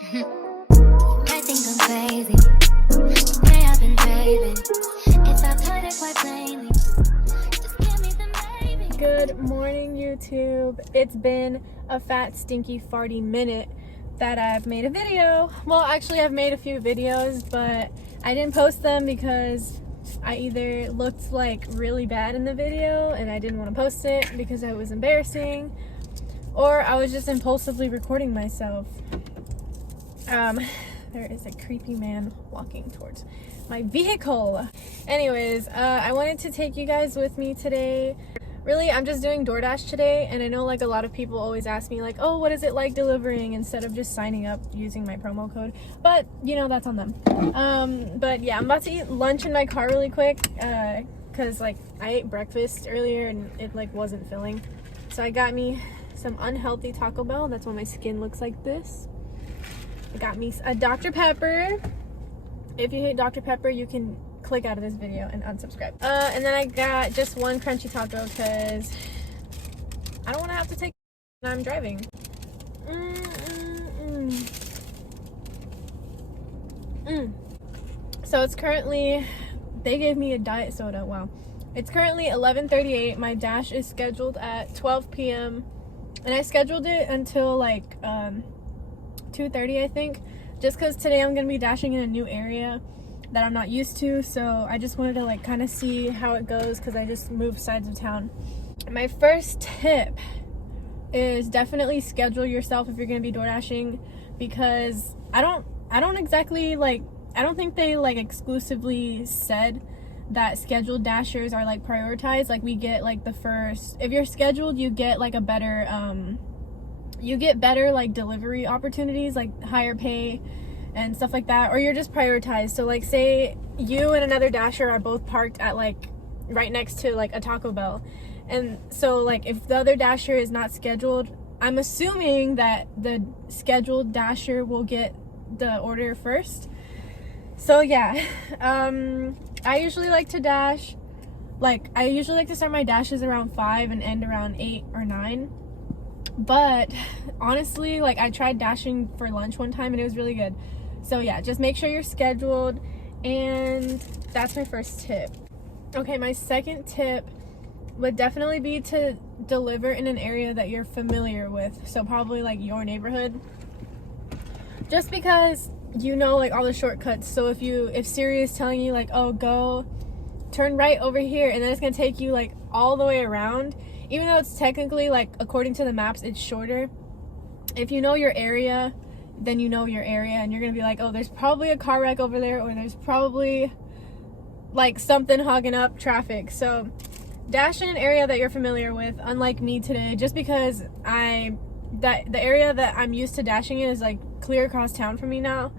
I think I'm crazy. The way I've been craving. If I put it quite plainly, just give me the baby. Good morning, YouTube. It's been a fat, stinky, farty minute that I've made a video. Well, actually, I've made a few videos, but I didn't post them because I either looked like really bad in the video and I didn't want to post it because it was embarrassing, or I was just impulsively recording myself. There is a creepy man walking towards my vehicle. Anyways, I wanted to take you guys with me today. Really, I'm just doing DoorDash today, and I know like a lot of people always ask me like, oh, what is it like delivering, instead of just signing up using my promo code, but you know, that's on them. But yeah, I'm about to eat lunch in my car really quick, because like I ate breakfast earlier and it like wasn't filling, so I got me some unhealthy Taco Bell. That's why my skin looks like this. I got me a Dr. Pepper. If you hate Dr. Pepper, you can click out of this video and unsubscribe. And then I got just one crunchy taco because I don't want to have to take when I'm driving. So it's currently, they gave me a diet soda. Wow. It's currently 11:38. My dash is scheduled at 12 p.m. and I scheduled it until like 2:30, I think, just because today I'm gonna be dashing in a new area that I'm not used to, so I just wanted to like kind of see how it goes because I just moved sides of town. My first tip is definitely schedule yourself if you're gonna be door dashing, because I don't exactly like, I don't think they like exclusively said that scheduled dashers are like prioritized. Like we get like the first, if you're scheduled, you get like a better like delivery opportunities, like higher pay and stuff like that, or you're just prioritized. So like say you and another dasher are both parked at like right next to like a Taco Bell, and so like if the other dasher is not scheduled, I'm assuming that the scheduled dasher will get the order first. So yeah, I usually like to dash, like I usually like to start my dashes around 5 and end around 8 or 9. But honestly, like I tried dashing for lunch one time and it was really good. So yeah, just make sure you're scheduled, and that's my first tip. Okay, my second tip would definitely be to deliver in an area that you're familiar with. So probably like your neighborhood, just because you know like all the shortcuts. So if Siri is telling you like, oh, go turn right over here, and then it's gonna take you like all the way around, even though it's technically like according to the maps it's shorter, if you know your area, then you know your area, and you're gonna be like, oh, there's probably a car wreck over there, or there's probably like something hogging up traffic. So dash in an area that you're familiar with, unlike me today, just because the area that I'm used to dashing in is like clear across town for me now,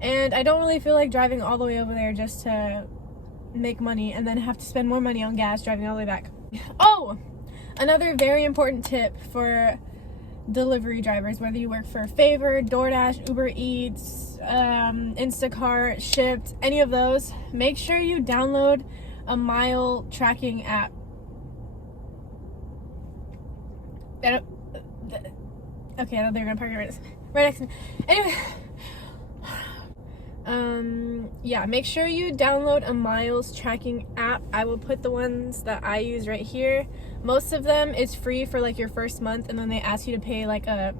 and I don't really feel like driving all the way over there just to make money and then have to spend more money on gas driving all the way back. Oh, another very important tip for delivery drivers, whether you work for Favor, DoorDash, Uber Eats, Instacart, Shipt, any of those, make sure you download a mile tracking app. Okay, I thought they were gonna park it right next to me. Anyway, yeah, make sure you download a miles tracking app. I will put the ones that I use right here. Most of them is free for like your first month, and then they ask you to pay like a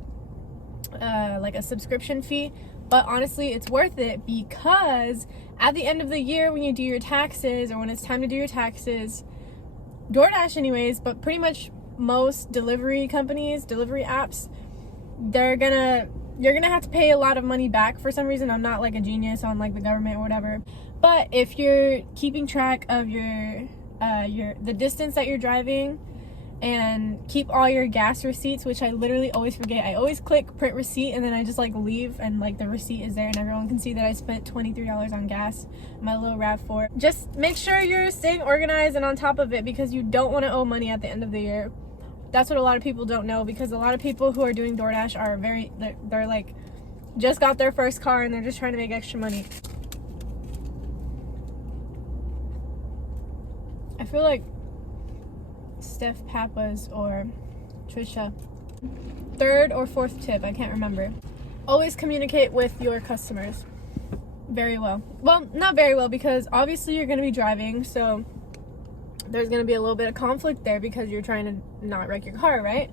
subscription fee. But honestly, it's worth it, because at the end of the year when you do your taxes, or when it's time to do your taxes, DoorDash anyways, but pretty much most delivery companies, delivery apps, you're gonna have to pay a lot of money back. For some reason, I'm not like a genius on like the government or whatever, but if you're keeping track of the distance that you're driving, and keep all your gas receipts, which I literally always forget. I always click print receipt, and then I just like leave, and like the receipt is there and everyone can see that I spent $23 on gas, my little RAV4. Just make sure you're staying organized and on top of it, because you don't want to owe money at the end of the year. That's what a lot of people don't know, because a lot of people who are doing DoorDash are they're like just got their first car and they're just trying to make extra money. I feel like Steph Pappas or Trisha. Third or fourth tip, I can't remember. always communicate with your customers very well. Well, not very well, because obviously you're going to be driving, so there's going to be a little bit of conflict there because you're trying to not wreck your car, right?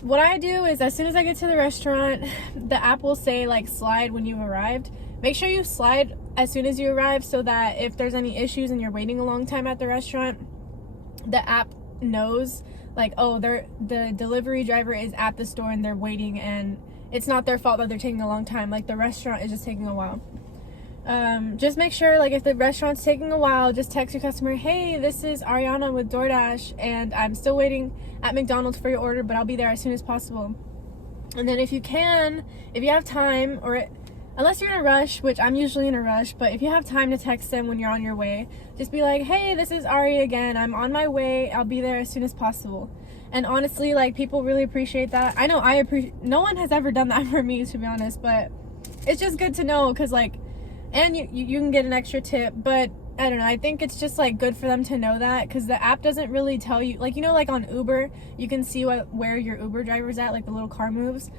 What I do is, as soon as I get to the restaurant, the app will say like slide when you've arrived. Make sure you slide as soon as you arrive, so that if there's any issues and you're waiting a long time at the restaurant, the app knows like, oh, the delivery driver is at the store and they're waiting, and it's not their fault that they're taking a long time. Like, the restaurant is just taking a while. Just make sure, like, if the restaurant's taking a while, just text your customer, hey, this is Ariana with DoorDash, and I'm still waiting at McDonald's for your order, but I'll be there as soon as possible. And then if you have time, or unless you're in a rush, which I'm usually in a rush, but if you have time to text them when you're on your way, just be like, hey, this is Ari again, I'm on my way, I'll be there as soon as possible. And honestly, like, people really appreciate that. I know no one has ever done that for me, to be honest, but it's just good to know, because, like, and you can get an extra tip, but I don't know, I think it's just, like, good for them to know that, because the app doesn't really tell you, like, you know, like on Uber, you can see where your Uber driver's at, like the little car moves.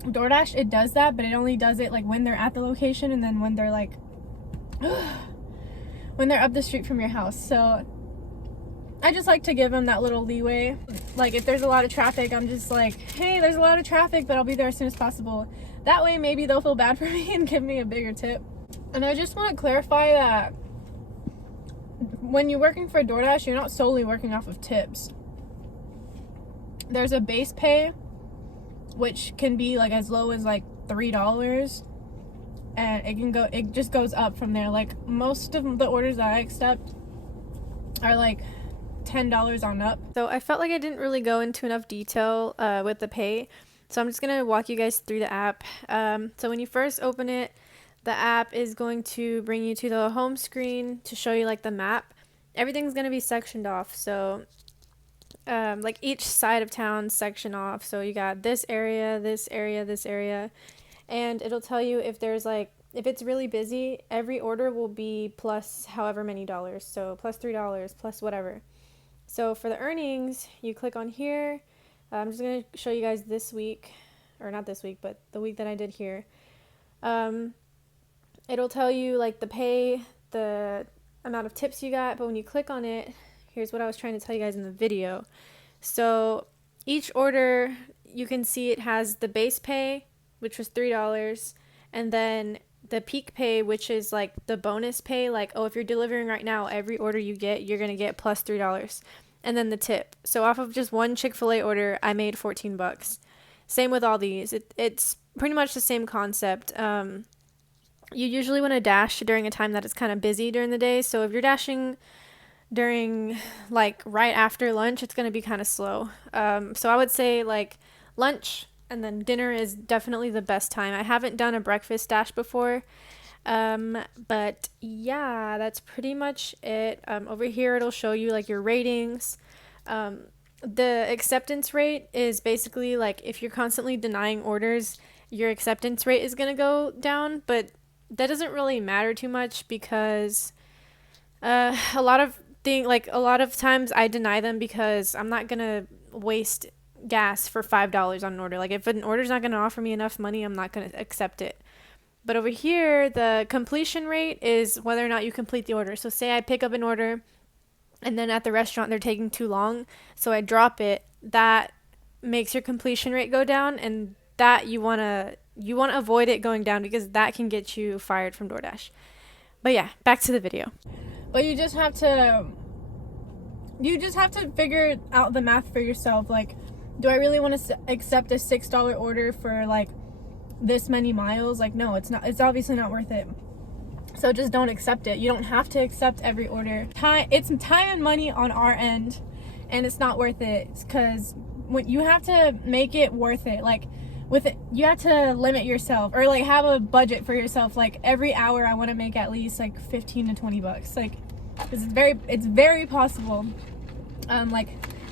DoorDash, it does that, but it only does it like when they're at the location, and then when they're like when they're up the street from your house. So I just like to give them that little leeway. Like, if there's a lot of traffic, I'm just like, hey, there's a lot of traffic, but I'll be there as soon as possible. That way maybe they'll feel bad for me and give me a bigger tip. And I just want to clarify that when you're working for DoorDash, you're not solely working off of tips. There's a base pay, which can be like as low as like $3, and it just goes up from there. Like, most of the orders that I accept are like $10 on up. So I felt like I didn't really go into enough detail with the pay, so I'm just gonna walk you guys through the app. So when you first open it, the app is going to bring you to the home screen to show you like the map. Everything's gonna be sectioned off, so like each side of town section off. So you got this area, this area, this area, and it'll tell you if it's really busy, every order will be plus however many dollars. So plus $3, plus whatever. So for the earnings, you click on here. I'm just going to show you guys this week, or not this week, but the week that I did here. It'll tell you like the pay, the amount of tips you got, but when you click on it, here's what I was trying to tell you guys in the video. So each order, you can see it has the base pay, which was $3, and then the peak pay, which is like the bonus pay, like, oh, if you're delivering right now, every order you get, you're going to get plus $3. And then the tip. So off of just one Chick-fil-A order, I made $14. Same with all these. It's pretty much the same concept. You usually want to dash during a time that is kind of busy during the day. So if you're dashing during like right after lunch, it's going to be kind of slow. So I would say like lunch and then dinner is definitely the best time. I haven't done a breakfast dash before. But yeah, that's pretty much it. Over here, it'll show you like your ratings. The acceptance rate is basically like if you're constantly denying orders, your acceptance rate is going to go down, but that doesn't really matter too much because, a lot of times I deny them because I'm not going to waste gas for $5 on an order. Like, if an order's not going to offer me enough money, I'm not going to accept it. But over here, the completion rate is whether or not you complete the order. So say I pick up an order and then at the restaurant they're taking too long, so I drop it. That makes your completion rate go down, and that you want to avoid it going down because that can get you fired from DoorDash. But yeah, back to the video. But you just have to figure out the math for yourself. Like, do I really want to accept a $6 order for like this many miles? Like, no, it's obviously not worth it. So just don't accept it. You don't have to accept every order. It's time and money on our end, and it's not worth it because when you have to make it worth it. Like, with it, you have to limit yourself or like have a budget for yourself. Like, every hour I want to make at least like $15 to $20. Like, it's very possible. Like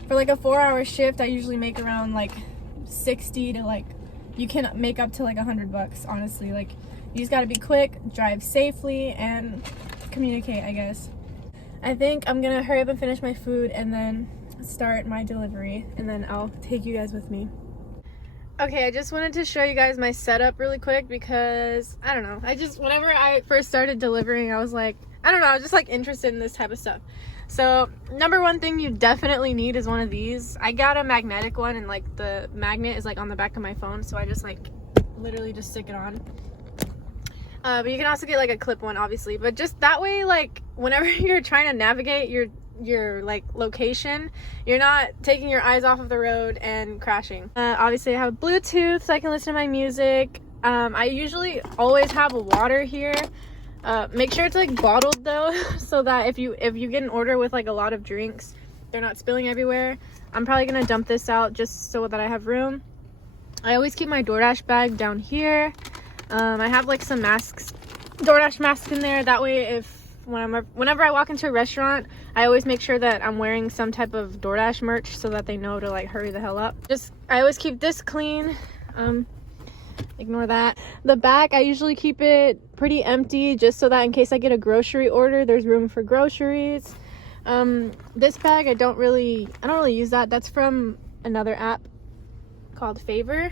for like a 4-hour shift, I usually make around like 60 to like, you can make up to like $100, honestly. Like, you just gotta be quick, drive safely, and communicate, I guess. I think I'm gonna hurry up and finish my food and then start my delivery, and then I'll take you guys with me. Okay, I just wanted to show you guys my setup really quick because, I don't know, whenever I first started delivering, I was like, I don't know, I was just like interested in this type of stuff. So, number one thing you definitely need is one of these. I got a magnetic one, and like the magnet is like on the back of my phone, so I just like literally just stick it on. But you can also get like a clip one, obviously, but just that way, like whenever you're trying to navigate your like location, you're not taking your eyes off of the road and crashing. Obviously I have Bluetooth so I can listen to my music. I usually always have water here. Make sure it's like bottled though, so that if you get an order with like a lot of drinks, they're not spilling everywhere. I'm probably gonna dump this out just so that I have room. I always keep my DoorDash bag down here. I have like some masks, DoorDash masks in there, that way whenever I walk into a restaurant, I always make sure that I'm wearing some type of DoorDash merch so that they know to like hurry the hell up. I always keep this clean. Ignore that. The back, I usually keep it pretty empty just so that in case I get a grocery order, there's room for groceries. This bag, I don't really use that. That's from another app called Favor.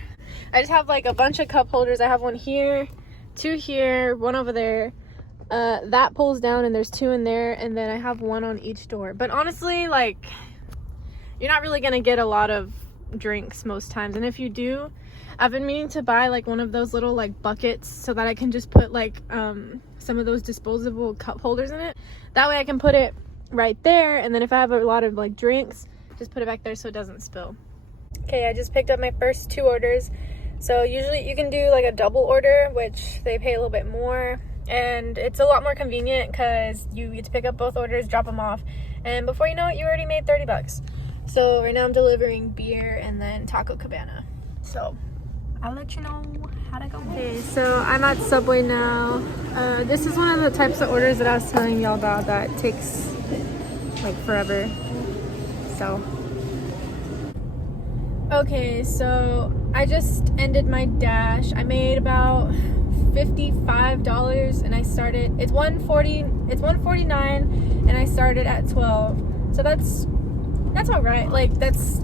I just have like a bunch of cup holders. I have one here, two here, one over there. That pulls down and there's two in there, and then I have one on each door. But honestly, like, you're not really gonna get a lot of drinks most times, and if you do, I've been meaning to buy like one of those little like buckets so that I can just put like some of those disposable cup holders in it. That way I can put it right there, and then if I have a lot of like drinks, just put it back there so it doesn't spill. Okay, I just picked up my first two orders. So usually you can do like a double order, which they pay a little bit more, and it's a lot more convenient because you get to pick up both orders, drop them off, and before you know it, you already made 30 bucks. So right now I'm delivering beer and then Taco Cabana. So I'll let you know how to go. Okay, so I'm at Subway now. This is one of the types of orders that I was telling y'all about that takes like forever. So okay, so I just ended my dash. I made about $55 and I started, it's $149 and I started at 12. So that's all right. Like that's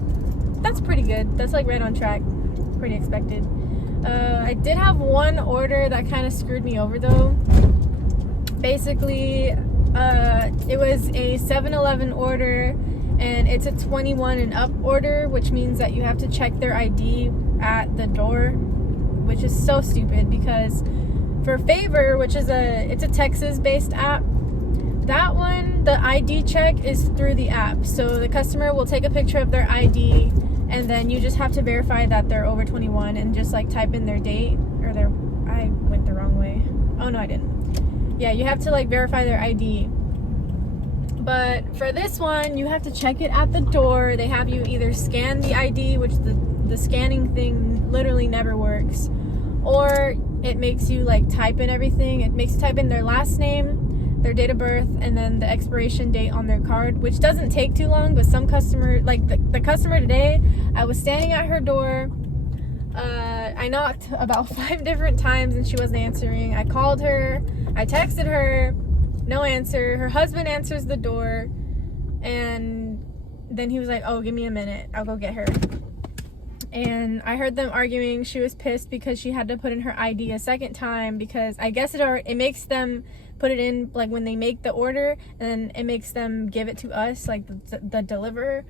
pretty good. That's like right on track. Pretty expected. I did have one order that kind of screwed me over though. Basically, it was a 7-Eleven order, and it's a 21 and up order, which means that you have to check their ID at the door, which is so stupid because for Favor, which is it's a Texas-based app, that one, the ID check is through the app. So the customer will take a picture of their ID, and then you just have to verify that they're over 21 and just like type in their date or I went the wrong way. Oh no, I didn't. Yeah, you have to like verify their ID. But for this one, you have to check it at the door. They have you either scan the ID, which the scanning thing literally never works, or it makes you like type in everything. It makes you type in their last name, their date of birth, and then the expiration date on their card, which doesn't take too long. But some customer, like the customer today, I was standing at her door. I knocked about 5 different times and she wasn't answering. I called her, I texted her, no answer. Her husband answers the door, and then he was like, oh, give me a minute, I'll go get her. And I heard them arguing. She was pissed because she had to put in her ID a second time, because I guess it makes them put it in like when they make the order, and then it makes them give it to us, like the deliverer.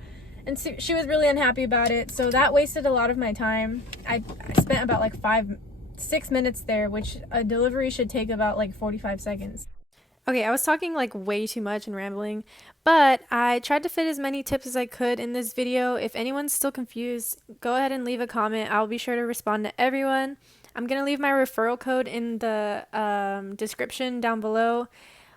And so she was really unhappy about it, so that wasted a lot of my time. I spent about like 5-6 minutes there, which a delivery should take about like 45 seconds. Okay, I was talking like way too much and rambling, but I tried to fit as many tips as I could in this video. If anyone's still confused, go ahead and leave a comment. I'll be sure to respond to everyone. I'm going to leave my referral code in the description down below.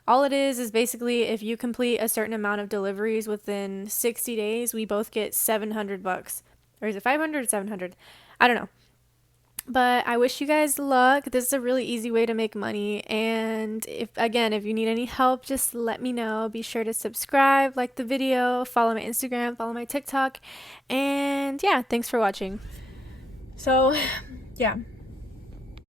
All it is basically if you complete a certain amount of deliveries within 60 days, we both get $700. Or is it 500 or 700? I don't know. But I wish you guys luck. This is a really easy way to make money. And if you need any help, just let me know. Be sure to subscribe, like the video, follow my Instagram, follow my TikTok. And yeah, thanks for watching. So, yeah.